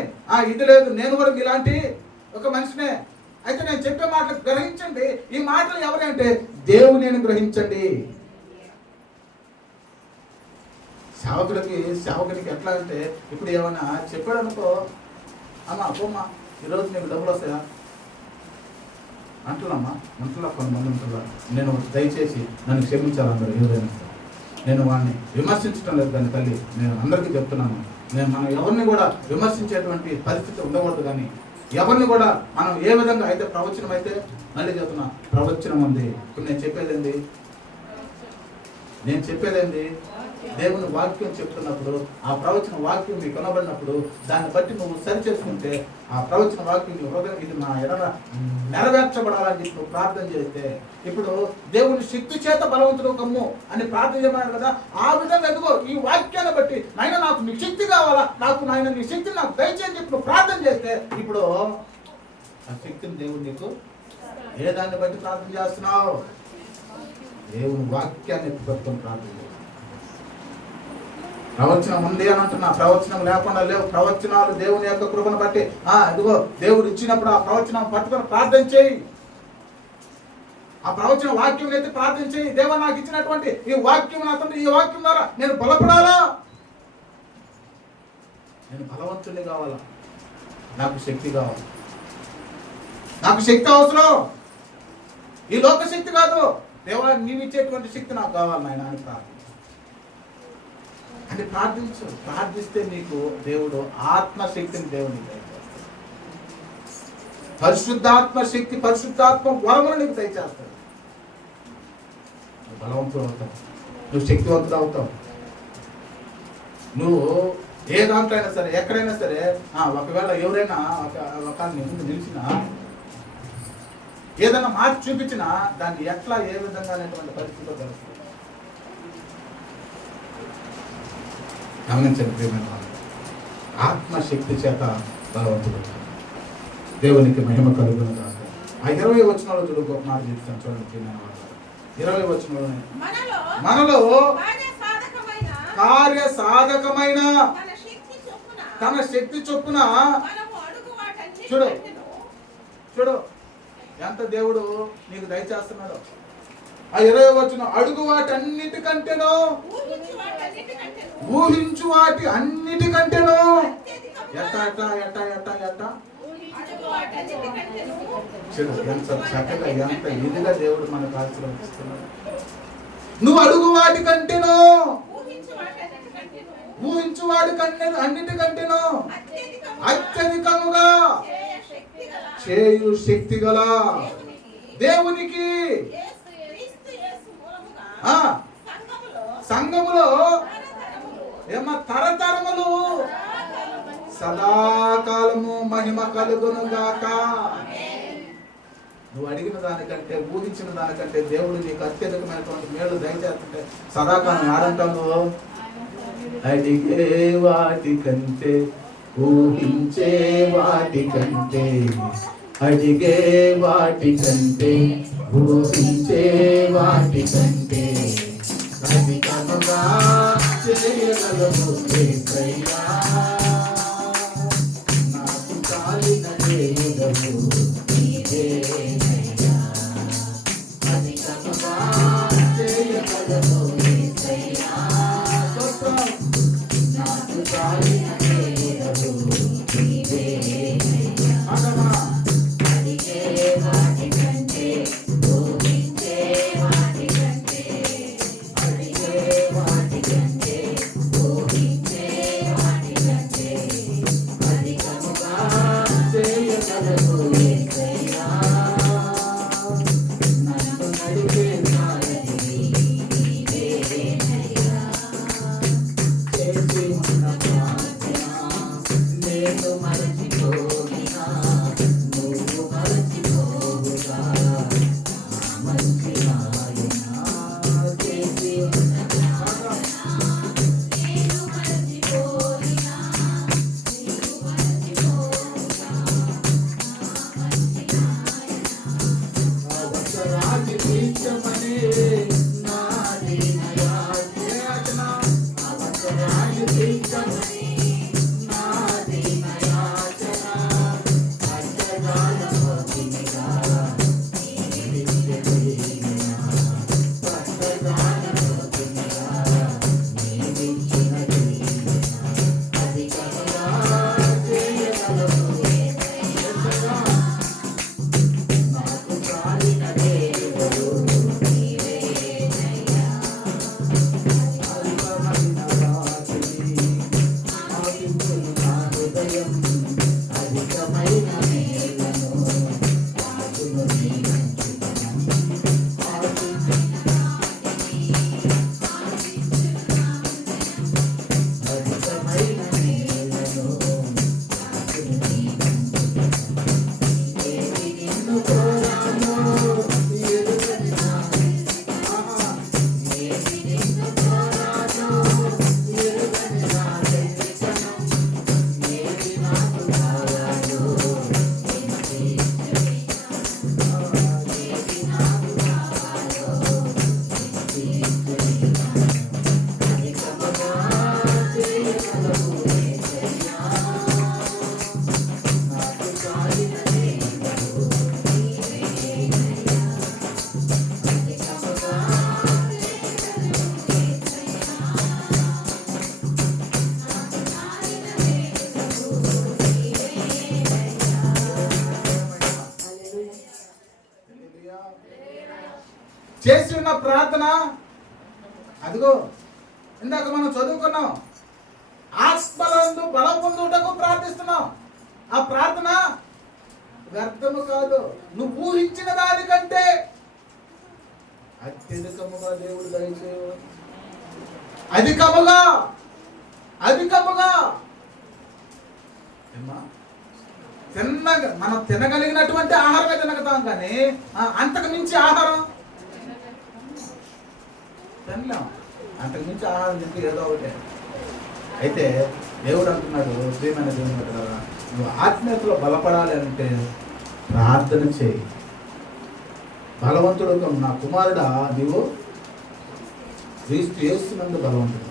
ఇది లేదు, నేను కూడా మీలాంటి ఒక మనిషినే. అయితే నేను చెప్పే మాటలు గ్రహించండి. ఈ మాటలు ఎవరంటే దేవుని గ్రహించండి. సేవకుడికి ఎట్లా అంటే ఇప్పుడు ఏమన్నా చెప్పాడు అనుకో, అమ్మా అమ్మా ఈరోజు నీకు డబ్బులు వస్తాయా అంటున్నామ్మా. అంటున్నా కొంతమంది ఉంటున్నారు. నేను దయచేసి నన్ను క్షమించాలన్నారు. ఏదైనా నేను వాడిని విమర్శించడం లేదు కానీ తల్లి, నేను అందరికీ చెప్తున్నాను, మనం ఎవరిని కూడా విమర్శించేటువంటి పరిస్థితి ఉండకూడదు. కానీ ఎవరిని కూడా మనం ఏ విధంగా అయితే ప్రవచనం అయితే మళ్ళీ చెప్తున్నా, ప్రవచనం ఉంది. ఇప్పుడు నేను చెప్పేదేంది దేవుని వాక్యం చెప్తున్నప్పుడు ఆ ప్రవచన వాక్యం మీకు కనబడినప్పుడు దాన్ని బట్టి నువ్వు సరి చేసుకుంటే ఆ ప్రవచన వాక్యం నీ హృదయం ఇది నా ఎడల నెరవేర్చబడాలని చెప్పి నువ్వు ప్రార్థన చేస్తే, ఇప్పుడు దేవుని శక్తి చేత బలవంతుడు కమ్ము అని ప్రార్థన చేయమన్నాడు కదా. ఆ విధంగా ఎదుగో ఈ వాక్యాన్ని బట్టి నాయన నాకు నీ శక్తి కావాలా, నాయన నీ శక్తిని నాకు దయచేయని చెప్పి నువ్వు ప్రార్థన చేస్తే, ఇప్పుడు ఆ శక్తిని దేవుడు నీకు ఏ దాన్ని బట్టి ప్రార్థన చేస్తున్నావు? దేవుని వాక్యాన్ని ఎత్తుకొని ప్రార్థన చేస్తున్నావు. ప్రవచనం ఉంది అని అంటున్నా, ప్రవచనం లేకుండా లేవు. ప్రవచనాలు దేవుని యొక్క కృపను బట్టి ఇదిగో దేవుడు ఇచ్చినప్పుడు ఆ ప్రవచనం పట్టుకొని ప్రార్థన చేయి. ఆ ప్రవచన వాక్యం అయితే ప్రార్థించి, దేవా నాకు ఇచ్చినటువంటి ఈ వాక్యం నాతో, ఈ వాక్యం ద్వారా నేను బలపడాలా, నేను బలవంతుని కావాలా, నాకు శక్తి కావాలి, నాకు శక్తి అవసరం, ఈ లోక శక్తి కాదు, దేవా నీవు ఇచ్చేటువంటి శక్తి నాకు కావాలి నాయన అని ప్రార్థించు. ప్రార్థిస్తే నీకు దేవుడు ఆత్మశక్తిని దేవుని దయచేస్తాడు. పరిశుద్ధాత్మ శక్తి, పరిశుద్ధాత్మ వరములు నీకు దయచేస్తాడు. నువ్వు బలవంతుడు అవుతావు, నువ్వు శక్తివంతుడు అవుతావు. నువ్వు ఏ దాంట్లో అయినా సరే, ఎక్కడైనా సరే, ఒకవేళ ఎవరైనా ఒక ముందు నిలిచినా, ఏదైనా మార్చి చూపించినా దాన్ని ఎట్లా ఏ విధంగా అనేటువంటి పరిస్థితిలో తెలుస్తుంది. గమనించండి ప్రియమైన ఆత్మశక్తి చేత బలవంతుడు. దేవునికి మహిమ కలుగును కాక. ఆ 20 వచనాలు చూడు, గొప్ప మాట చెప్తాను చూడండి ప్రియమైన వాళ్ళు. 20 వచనంలో మనలో కార్య సాధకమైన తన శక్తి చొప్పున చూడు చూడు ఎంత దేవుడు నీకు దయచేస్తున్నాడు. ఆ 20 వచనం, అడుగు వాటన్నిటికంటేనో, ఊహించు వాటి అన్నిటికంటేనో, ఎట్ట ఎట్ట ఎట్ట ఎట్ట ఎట్ట చూడు ఎంత చక్కగా, ఎంత ఇదిగా దేవుడు మనకు ఆశీర్వదిస్తున్నాడు. నువ్వు అడుగు వాటి కంటేనో, ఊహించు వాడి కంటే అన్నిటికంటేనో అత్యధికముగా చేయు శక్తి గల దేవునికి సంఘములో తరతరములు సదాకాలము మహిమ కలుగును గాక. నువ్వు అడిగిన దానికంటే, ఊహించిన దానికంటే దేవుడు నీకు అత్యధికమైనటువంటి మేలు దయచేస్తుంటే సదాకాలం ఆడంటాను. అడిగే వాటి కంటే, ఊహించే వాటి కంటే, అడిగే వాటి కంటే, ఊహించే వాటి కంటే అధికముగా చేయగలవు యేసయ్యా. నాకు కాలిన దేవుడవు నీవేనయ్యా. అధికముగా చేయగలవు యేసయ్యా. నాకు కాలిన దేవుడవు నీవేనయ్యా. అడిగే వాటి కంటే, ఊహించే వాటి కంటే, అడిగే వాటి కంటే, ఊహించే వాటి కంటే అధికముగా చేయగలవు యేసయ్యా. నన్ను నడిపే సారథి నీవేనయ్యా. చేసి ఉన్న చేసి ఉన్న ప్రార్థన అదిగో ఇందాక మనం చదువుకున్నాం, ఆత్మలందు బలం పొందుటకు ప్రార్థిస్తున్నాం. ఆ ప్రార్థన వ్యర్థము కాదు. నువ్వు ఊహించిన దానికంటే అత్యధికముగా దేవుడు దయచేయు. అధికముగా మనం తినగలిగినటువంటి ఆహారమే తినగతాం, కానీ అంతకు మించి ఆహారం తినలేం. అంతకు మించి ఆహారం తింటే ఏదో ఒకటే. అయితే దేవుడు అంటున్నాడు, ప్రియమైన దేవుడు కదా, నువ్వు ఆత్మీయతలో బలపడాలి అంటే ప్రార్థన చేయి. బలవంతుడు నా కుమారుడా, నీవు క్రీస్తు యేసునందు బలవంతుడు.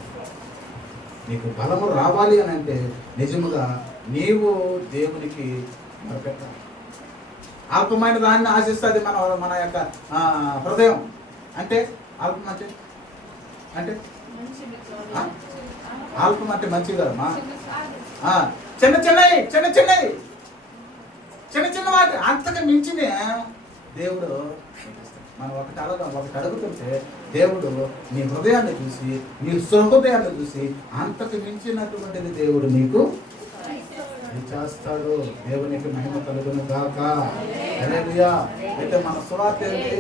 నీకు బలము రావాలి అని అంటే నిజముగా నీవు దేవునికి మొరపెట్టాలి. అల్పమైన దాన్ని ఆశిస్తుంది మన యొక్క హృదయం. అంటే అల్పం అంటే అల్పం అంటే మంచిది కదమ్మా. చిన్న చిన్న వాటి అంతకు మించిన దేవుడు మనం ఒకటి అడుగుతుంటే దేవుడు నీ హృదయాన్ని చూసి, నీ హృదయాన్ని చూసి అంతకు మించినటువంటిది దేవుడు నీకు చేస్తాడు. దేవునికి మహిమ కలుగును గాక. హల్లెలూయా. అయితే మన సువార్త ఏంటి?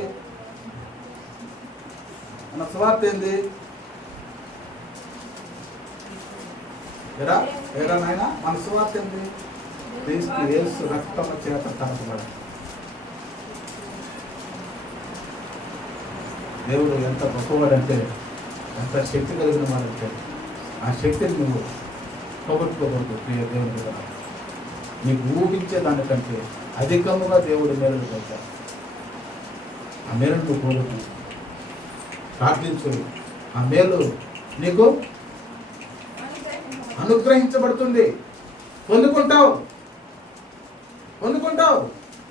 నాయన మన సువార్త ఏంటి? క్రీస్తు యేసు రక్తము చేత కలపబడి. దేవుడు ఎంత గొప్పవాడంటే, ఎంత శక్తి కలిగిన వాడంటే, ఆ శక్తిని నువ్వు పోగొట్టుకోకూడదు. ప్రియ దేవుని కదా, నీకు ఊహించే దానికంటే అధికముగా దేవుడు మేలు చేశాడు. ఆ మేలు నువ్వు పోగొట్టు, ప్రార్థించు. ఆ మేలు నీకు అనుగ్రహించబడుతుంది. పొందుకుంటావు.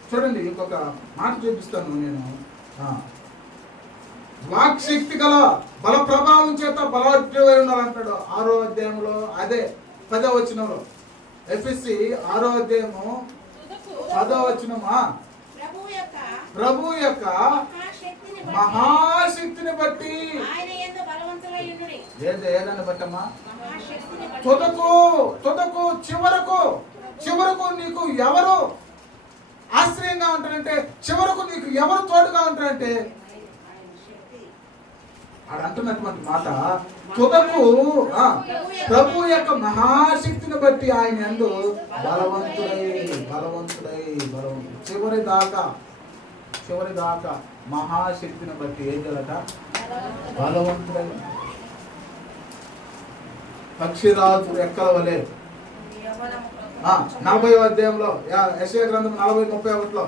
చూడండి, ఇంకొక మాట చూపిస్తాను నేను. వాక్శక్తి గల బల ప్రభావం చేత బలవంతుడై ఉండాలంటాడు 6వ అధ్యాయంలో. అదే 10వ వచనంలో, ఎఫెసీ 6వ అధ్యాయము 10వ వచనమా, ప్రభు యొక్క మహాశక్తిని బట్టి. ఏదని బట్టమ్మా? తుదకు చివరకు నీకు ఎవరు ఆశ్రయంగా ఉంటారంటే, చివరకు నీకు ఎవరు తోడుగా ఉంటారంటే, ఆడ అంటున్నటువంటి మాట, తుదకు ప్రభు యొక్క మహాశక్తిని బట్టి ఆయన యందు బలవంతుడై చివరి దాకా మహాశక్తిని బట్టి ఏం చేయాలట? బలవంతుడై. పక్షిరాజు రెక్కల వలె 40వ అధ్యాయంలో, యెషయా గ్రంథం 40:31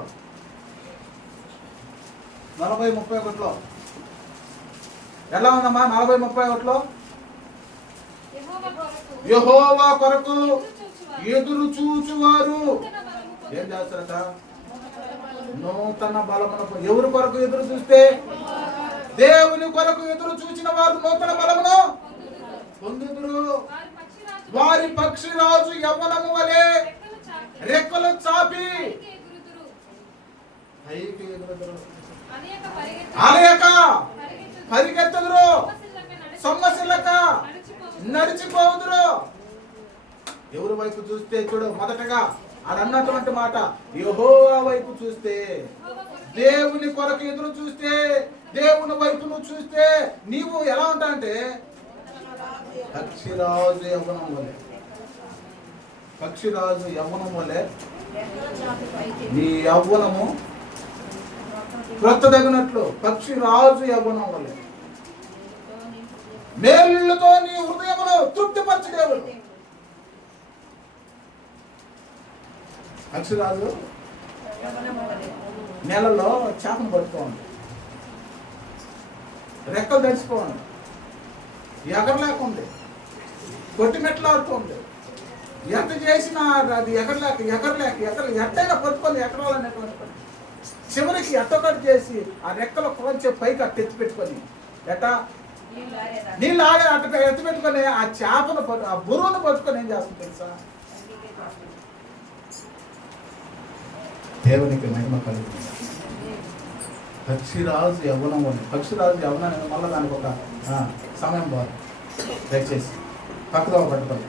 ఎలా ఉందమ్మా? 40:31 యెహోవా కొరకు ఎదురు చూచువారు ఏం చేస్తారట? నూతన బలమును. ఎవరి కొరకు ఎదురు చూస్తే? దేవుని కొరకు ఎదురు చూచిన వారు నూతన బలమును పొందుదురు. వారి పక్షిరాజు యవ్వనము వలె రెక్కలు చాపి పైకి ఎగురుదురు. అలయక పరిగెత్తుదురు, సొమ్మసిల్లక నడిచిపోదురు. ఎవరి వైపు చూస్తే? చూడు, మొదటగా అన్నటువంటి మాట, యెహోవా వైపు చూస్తే, దేవుని కొరకు ఎదురు చూస్తే, దేవుని వైపు నువ్వు చూస్తే నీవు ఎలా ఉంటావంటే పక్షిరాజు యవ్వనం వలె నీ యవ్వనము క్రొత్తదగినట్లు పక్షిరాజు యవ్వనం వలె మేలుతో నీ హృదయమును తృప్తిపరచు దేవుడు. పక్షిరాజు నెలలో చేపను పట్టుకోండి, రెక్కలు తడిచిపోండి, ఎగరలేకుంది, కొట్టిమెట్లాడుతుంది. ఎంత చేసినా అది ఎగరలేక ఎట్టైనా పట్టుకొని ఎగరాలనేటువంటి పని. చివరికి ఎట్టొకటి చేసి ఆ రెక్కలు కొంచెం పైకి అట్టు ఎత్తి పెట్టుకొని నీళ్ళు ఆడే అట్ట ఎత్తి పెట్టుకొని ఆ చేపను ఆ బురువును పట్టుకొని ఏం చేస్తుంది తెలుసా? దేవునికి మహిమ కలుగుతుంది. పక్షిరాజు యవ్వనం ఉంది. పక్షిరాజు యవ్వనాన్ని మళ్ళీ దానికి ఒక సమయం పోదు. దయచేసి పక్కదో పట్టుకోవాలి.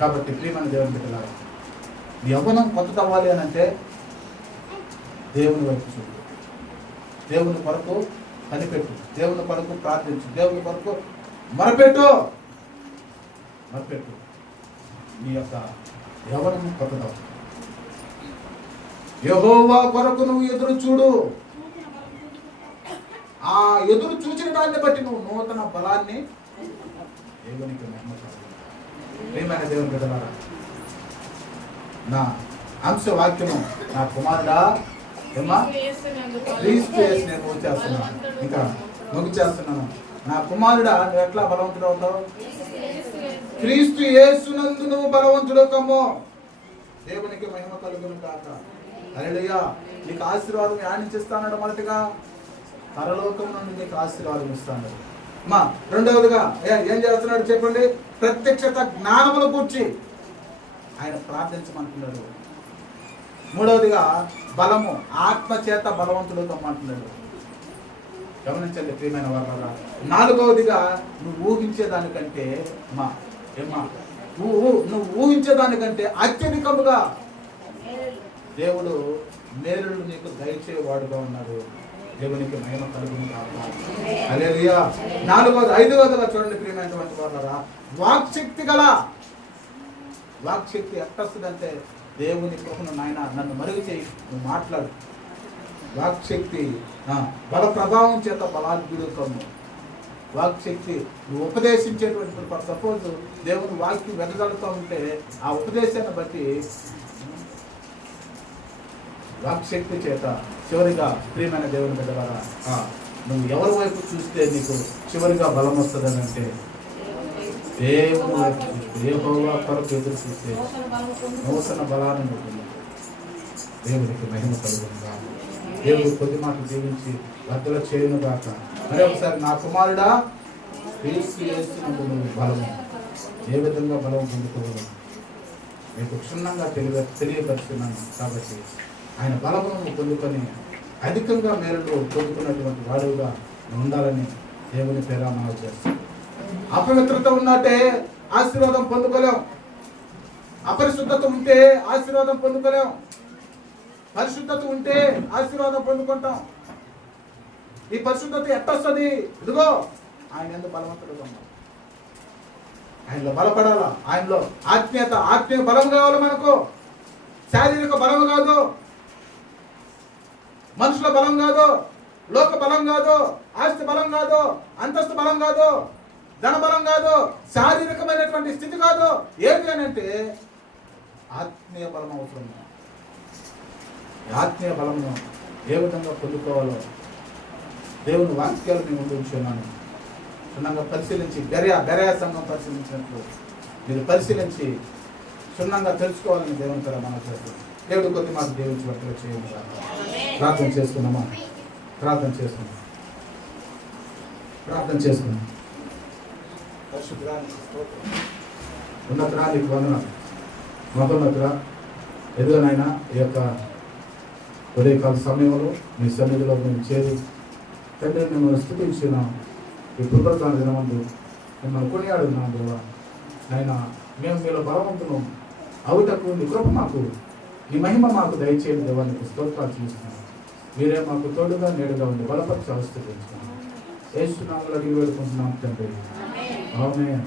కాబట్టి ప్రియమైన దేవుని బిడ్డలారా, యవ్వనం కొత్త అవ్వాలి అని అంటే దేవుని వైపు చూడు, దేవుని కొరకు కనిపెట్టు, దేవుని కొరకు ప్రార్థించు, దేవుని కొరకు మొరపెట్టు. నీ యొక్క యవ్వనం కొత్తదవుతుంది. యెహోవా కొరకు నువ్వు ఎదురు చూడు. ఆ ఎదురు చూచిన దాన్ని బట్టి నువ్వు నూతన బలాన్ని దేవునికి ప్రియమైన దేవుని బిడ్డలారా, నా అంశవాక్యము నా కుమారుడా ఏమా క్రీస్తు యేసు నేను వచ్చేస్తున్నాను, ఇంకా ముగిచేస్తున్నాను. నా కుమారుడా నువ్వు ఎట్లా బలవంతుడు అవుతావు? క్రీస్తు యేసునందు నువ్వు బలవంతుడు కమ్మో. దేవునికి మహిమ కలుగును కాక. హల్లెలూయా. నీకు ఆశీర్వాదం యానించిస్తానడు. మొదటిగా పరలోకం నుండి నీకు ఆశీర్వాదం ఇస్తాడు. రెండవదిగా ఏం చేస్తున్నాడు చెప్పండి? ప్రత్యక్షత జ్ఞానముల కూర్చి ఆయన ప్రార్థించమంటున్నాడు. మూడవదిగా బలము, ఆత్మ చేత బలవంతుడు కమ్మంటున్నాడు. గమనించండి ప్రియమైన వాళ్ళ. నాలుగవదిగా నువ్వు ఊహించేదానికంటే నువ్వు ఊహించేదానికంటే అత్యధికముగా దేవుడు మేలులు నీకు దయచేవాడుగా ఉన్నాడు. దేవునికి మహిమ కలుగును కాక. హల్లెలూయా. ఐదవదిగా చూడండి ప్రియమైనటువంటి వాళ్ళరా, వాక్శక్తి గల. వాక్శక్తి ఎట్టొస్తుందంటే దేవుని కృపను నాయన నన్ను మరుగు చేయి, నువ్వు మాట్లాడు. వాక్శక్తి బల ప్రభావం చేత బలాద్భుడు కమ్ము. వాక్శక్తి నువ్వు ఉపదేశించేటువంటి, సపోజ్ దేవుని వాక్యం వెదజల్లుతూ ఉంటే ఆ ఉపదేశాన్ని బట్టి వాక్శక్తి చేత చివరిగా ప్రియమైన దేవుని బిడ్డలారా, నువ్వు ఎవరి వైపు చూస్తే నీకు చివరిగా బలం వస్తుందని అంటే దేవుని వైపు చూస్తే, యెహోవా కొరకు ఎదురు చూస్తే నూతన బలాన్ని ఉంటుంది. దేవునికి మహిమ కలుగునుగా. దేవుడు కొద్ది మాటలు దీవించి వద్దల చేయను గాక. మరి ఒకసారి నా కుమారుడా క్రీస్తు యేసునందు నువ్వు బలము ఏ విధంగా బలం పొందుకోవాలి మీకు క్షుణ్ణంగా తెలియపరుస్తున్నాను. కాబట్టి ఆయన బలమును పొందుకొని అధికంగా మేరలు పొందుకున్నటువంటి వాడుగా ఉండాలని దేవుని పేర మనం చేస్తాం. అపవిత్రత ఉన్నట్టే ఆశీర్వాదం పొందుకోలేం. అపరిశుద్ధత ఉంటే ఆశీర్వాదం పొందుకోలేం. పరిశుద్ధత ఉంటే ఆశీర్వాదం పొందుకుంటాం. ఈ పరిశుద్ధత ఎట్టొస్తుంది? ఇదిగో ఆయన ఎందుకు బలవంతుడుగా ఉన్నాం. ఆయనలో బలపడాలా. ఆయనలో ఆత్మీయ బలం కావాలి మనకు. శారీరక బలం కాదు, మనుషుల బలం కాదు, లోక బలం కాదు, ఆస్తి బలం కాదు, అంతస్తు బలం కాదు, ధన బలం కాదు, శారీరకమైనటువంటి స్థితి కాదు. ఏంటి అని అంటే ఆత్మీయ బలం అవసరం. ఆత్మీయ బలంను ఏ విధంగా పొందుకోవాలో దేవుని వాక్యాలు మేము ముందు ఉంచున్నాను. క్షుణ్ణంగా పరిశీలించి బెరయా సంఘం పరిశీలించినట్లు మీరు పరిశీలించి క్షుణ్ణంగా తెలుసుకోవాలని దేవుని పేర మనం చేస్తాం. దేవుడు కొద్ది మాకు దేవుని వర్తలు చేయండి. ప్రార్థన చేసుకున్నామా? ప్రార్థన చేసుకున్నాం. ఉన్నతరానికి వందనాలు. మహోన్నతుడా, ఎదుగునైనా ఈ యొక్క ఉదయకాల సమయంలో మీ సన్నిధిలో మేము చేరి తండ్రి మిమ్మల్ని స్తుతించున్నాం. ఈ కృతజ్ఞత దినమందు మిమ్మల్ని కొనియాడున్నాం దేవా. నాయన మేము మీలో బలవంతులం అవుటకు నీ కృప మాకు, నీ మహిమ మాకు దయచేయండి దేవా. నీకు స్తోత్రాలు చేస్తున్నాం. మీరే మాకు తోడుగా నేడుగా ఉండి బలపరిచి అవస్థ పెంచుకున్నాం. యేసు నామములో అడిగి వేడుకుంటున్నాం తండ్రి. ఆమేన్.